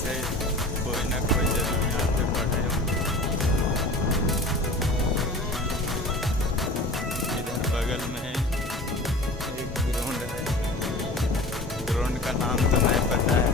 से कोई ना कोई जरूर यहाँ पे पढ़े हो। इधर बगल में एक ग्राउंड है, ग्राउंड का नाम तो नहीं पता है।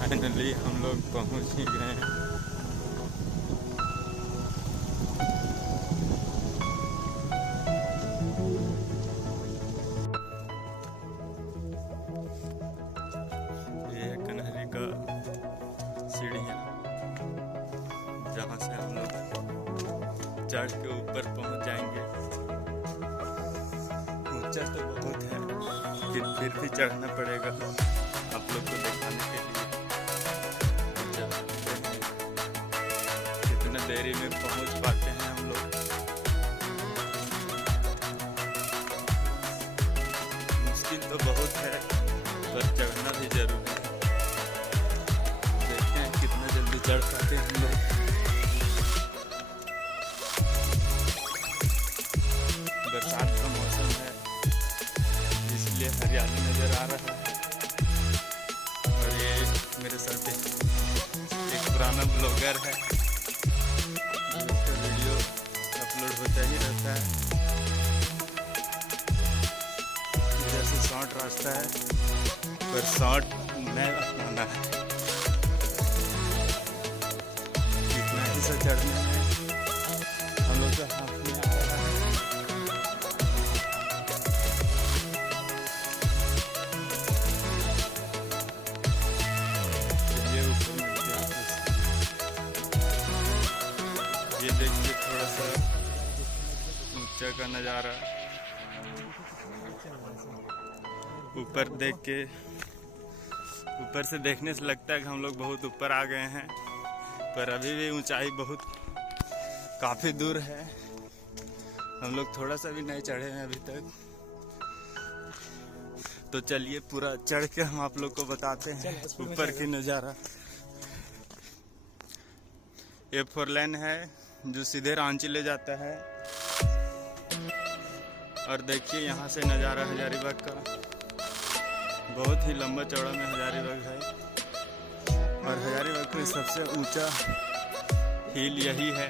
फाइनली हम लोग पहुंच ही गए हैं। ये है canary का सीढ़ियाँ, जहाँ से हम लोग चढ़ के ऊपर पहुंच जाएंगे। ऊंचा तो बहुत है, लेकिन फिर भी चढ़ना पड़ेगा आप लोग को दिखाने के लिए। कितने देरी में पहुंच पाते हैं हम लोग। मुश्किल तो बहुत है, पर चढ़ना भी जरूरी है। देखते हैं कितना जल्दी चढ़ पाते हैं हम लोग। बरसात का मौसम है, इसलिए हरियाली नज़र आ रहा है। और ये मेरे साथ एक पुराना ब्लॉगर है, जिसका वीडियो अपलोड होता ही रहता है। इधर से शॉर्ट रास्ता है, पर शॉर्ट नहीं अपनाना है। इतना ही से चढ़ने में हम लोग का हाथ में आ रहा है। चलिए ऊपर मिलते हैं। ये देखिए थोड़ा सा ऊंचा का नज़ारा, ऊपर देख के, ऊपर से देखने से लगता है कि हम लोग बहुत ऊपर आ गए हैं, पर अभी भी ऊंचाई बहुत काफ़ी दूर है। हम लोग थोड़ा सा भी नहीं चढ़े हैं अभी तक। तो चलिए पूरा चढ़ के हम आप लोग को बताते हैं ऊपर की नज़ारा। ये 4 लेन है जो सीधे रांची ले जाता है। और देखिए यहाँ से नज़ारा हजारीबाग का, बहुत ही लंबा चौड़ा में हजारीबाग है। और हजारीबाग का सबसे ऊंचा हिल यही है।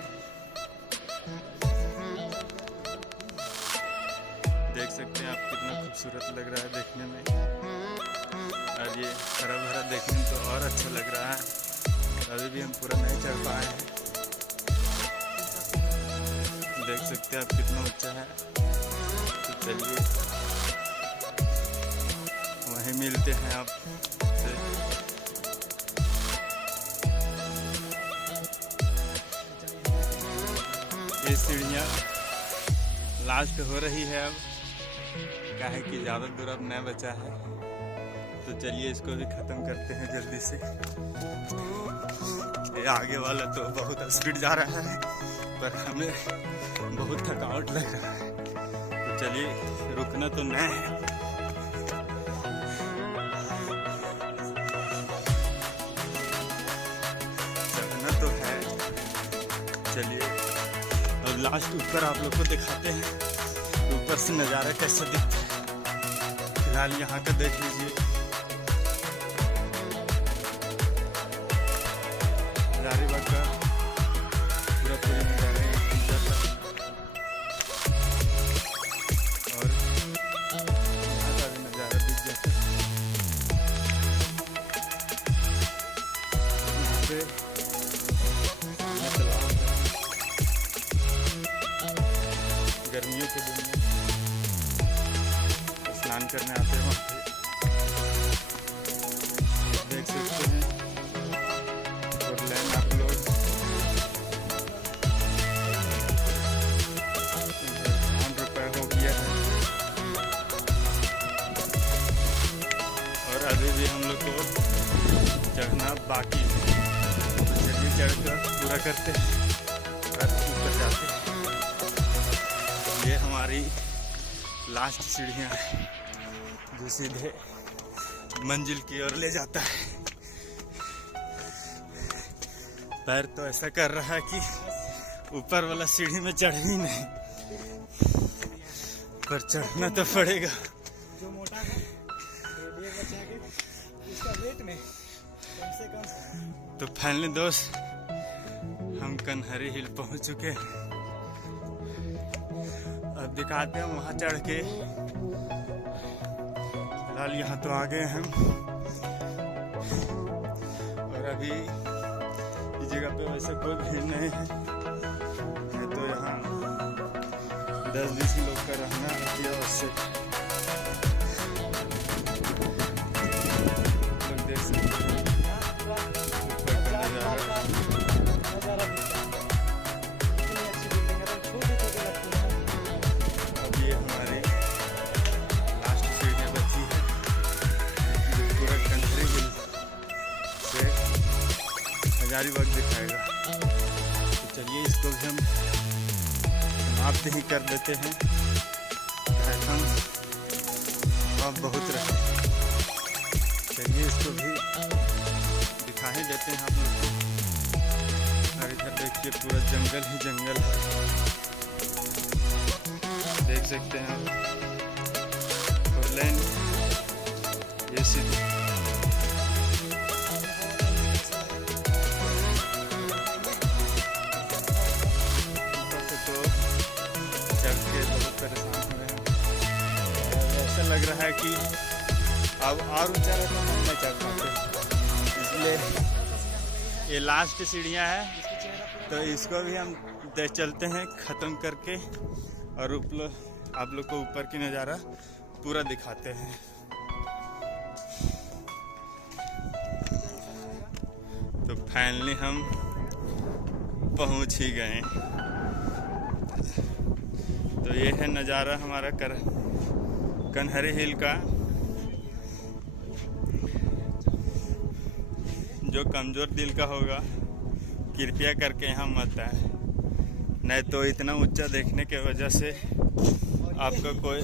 देख सकते हैं आप, कितना खूबसूरत लग रहा है देखने में। और ये हरा भरा देखने में तो और अच्छा लग रहा है। अभी भी हम पूरा नहीं चढ़ पाए हैं। देख सकते हैं आप कितना ऊंचा है। तो चलिए वहीं मिलते हैं आप से। ये सीढ़ियाँ लास्ट हो रही है अब, क्या है कि ज़्यादा दूर अब नहीं बचा है। तो चलिए इसको भी ख़त्म करते हैं जल्दी से। ये आगे वाला तो बहुत स्पीड जा रहा है, पर हमें बहुत थकावट लग रहा है। तो चलिए, रुकना तो नहीं है। चढ़ना तो है। चलिए अब लास्ट ऊपर आप लोग को दिखाते हैं ऊपर से नज़ारा कैसा दिखता है। फिलहाल यहाँ का देख लीजिए, हजारीबाग का पूरा नज़ारा है। और यहाँ का भी नज़ारा दिख जाता है। यहाँ पे तालाब है, गर्मियों के दिन में स्नान करने आते हैं वहाँ पे। देख सकते हैं और लाइन आप लोग 5 रुपये हो गया है। और अभी भी हम लोग को चढ़ना बाकी है। तो चलिए चढ़कर पूरा करते हैं और ऊपर जाते हैं। ये हमारी लास्ट सीढ़ियाँ हैं जो सीधे मंजिल की ओर ले जाता है। पैर तो ऐसा कर रहा है कि ऊपर वाला सीढ़ी में चढ़ ही नहीं, पर चढ़ना तो पड़ेगा। जो मोटा है रेडियो बचा के इसका वेट में कम से कम। तो फाइनली दोस्त, हम कन्हरी हिल पहुंच चुके हैं। अब दिखाते हैं वहाँ चढ़ के। फिलहाल यहाँ तो आ गए हम, और अभी इस जगह पे वैसे कोई भीड़ नहीं है। तो यहाँ 10-20 लोग का रहना है आवश्यक। लोग देख सकते हैं ऊपर का नज़ारा। अब ये हमारे लास्ट सीढ़ियाँ बची है जो पूरा कन्हरी हिल से हजारीबाग दिखाएगा। तो चलिए इसको भी हम समाप्त ही कर देते हैं। हम अब बहुत रहे, चलिए इसको भी दिखा ही देते हैं आप लोग को। और इधर देखिए पूरा जंगल ही जंगल है। देख सकते हैं फोर लेन ये सीधी तो चल के बहुत परेशान हो गए हैं। ऐसा लग रहा है कि अब और ऊंचा रहता है नहीं चढ़ पाते, इसलिए ये लास्ट सीढ़ियाँ हैं तो इसको भी हम चलते हैं ख़त्म करके और आप लोग को ऊपर की नज़ारा पूरा दिखाते हैं। तो फाइनली हम पहुंच ही गए। तो ये है नज़ारा हमारा कन्हरी हिल का। जो कमज़ोर दिल का होगा कृपया करके यहाँ मत आए, नहीं तो इतना ऊंचा देखने के वजह से आपका कोई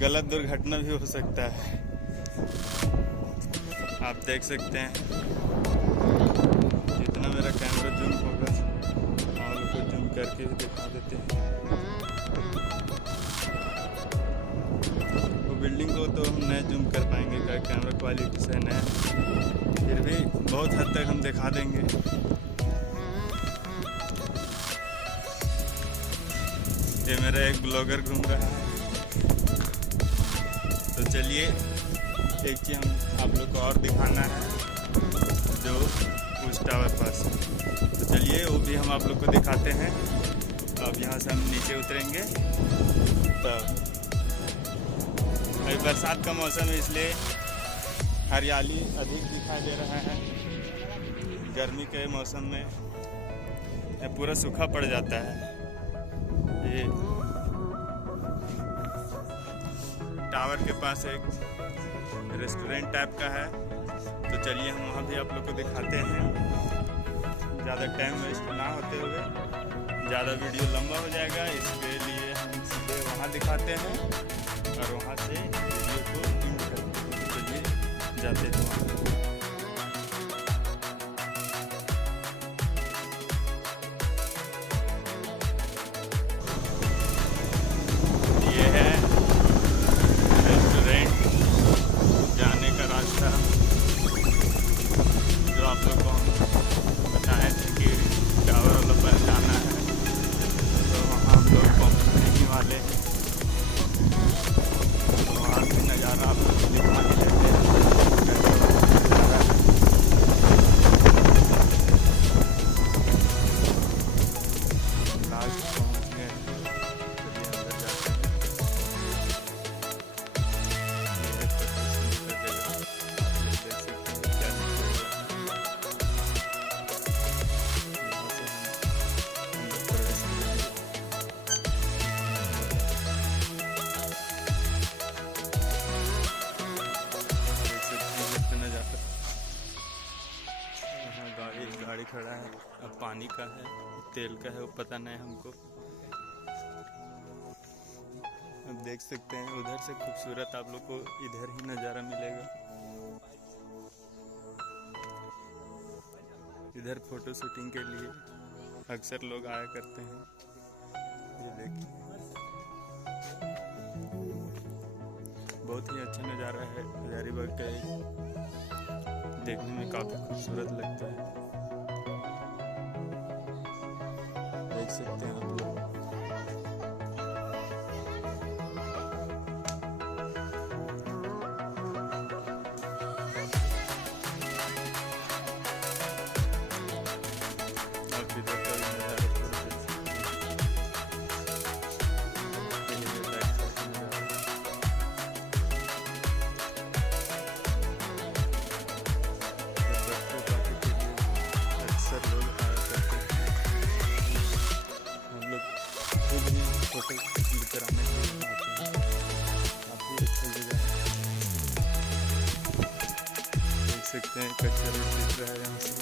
गलत दुर्घटना भी हो सकता है। आप देख सकते हैं जितना मेरा कैमरा जूम होगा हम लोग को जूम करके भी दिखा देते हैं। वो बिल्डिंग को तो हम नहीं जूम कर पाएंगे, क्या कैमरा क्वालिटी से नहीं, फिर भी बहुत हद तक हम दिखा देंगे। ये मेरा एक ब्लॉगर घूम रहा है। तो चलिए एक चीज़ हम आप लोग को और दिखाना है जो उस टावर पास है। तो चलिए वो भी हम आप लोग को दिखाते हैं। अब यहाँ से हम नीचे उतरेंगे। तब अभी बरसात का मौसम है इसलिए हरियाली अधिक दिखाई दे रहा है। गर्मी के मौसम में ये पूरा सूखा पड़ जाता है। ये टावर के पास एक रेस्टोरेंट टाइप का है। तो चलिए हम वहाँ भी आप लोग को दिखाते हैं। ज़्यादा टाइम वेस्ट ना होते हुए, ज़्यादा वीडियो लंबा हो जाएगा, इसके लिए हम सीधे वहाँ दिखाते हैं और वहाँ से वीडियो को एंड करते हैं। तो चलिए जाते हैं वहाँ। गाड़ी खड़ा है, अब पानी का है तेल का है वो पता नहीं हमको। अब देख सकते हैं उधर से खूबसूरत आप लोग को इधर ही नज़ारा मिलेगा। इधर फोटो शूटिंग के लिए अक्सर लोग आया करते हैं। ये देखिए बहुत ही अच्छा नज़ारा है। hazaribagh का देखने में काफ़ी खूबसूरत लगता है। देख सकते हैं आप लोग। आप इधर का नज़ारा अक्सर लोग आया करते हैं। हम लोग खुद ही फोटो कराने के लिए आते हैं। काफ़ी अच्छी जगह है। देख सकते हैं कच्चा रोड दिख रहा है यहाँ से।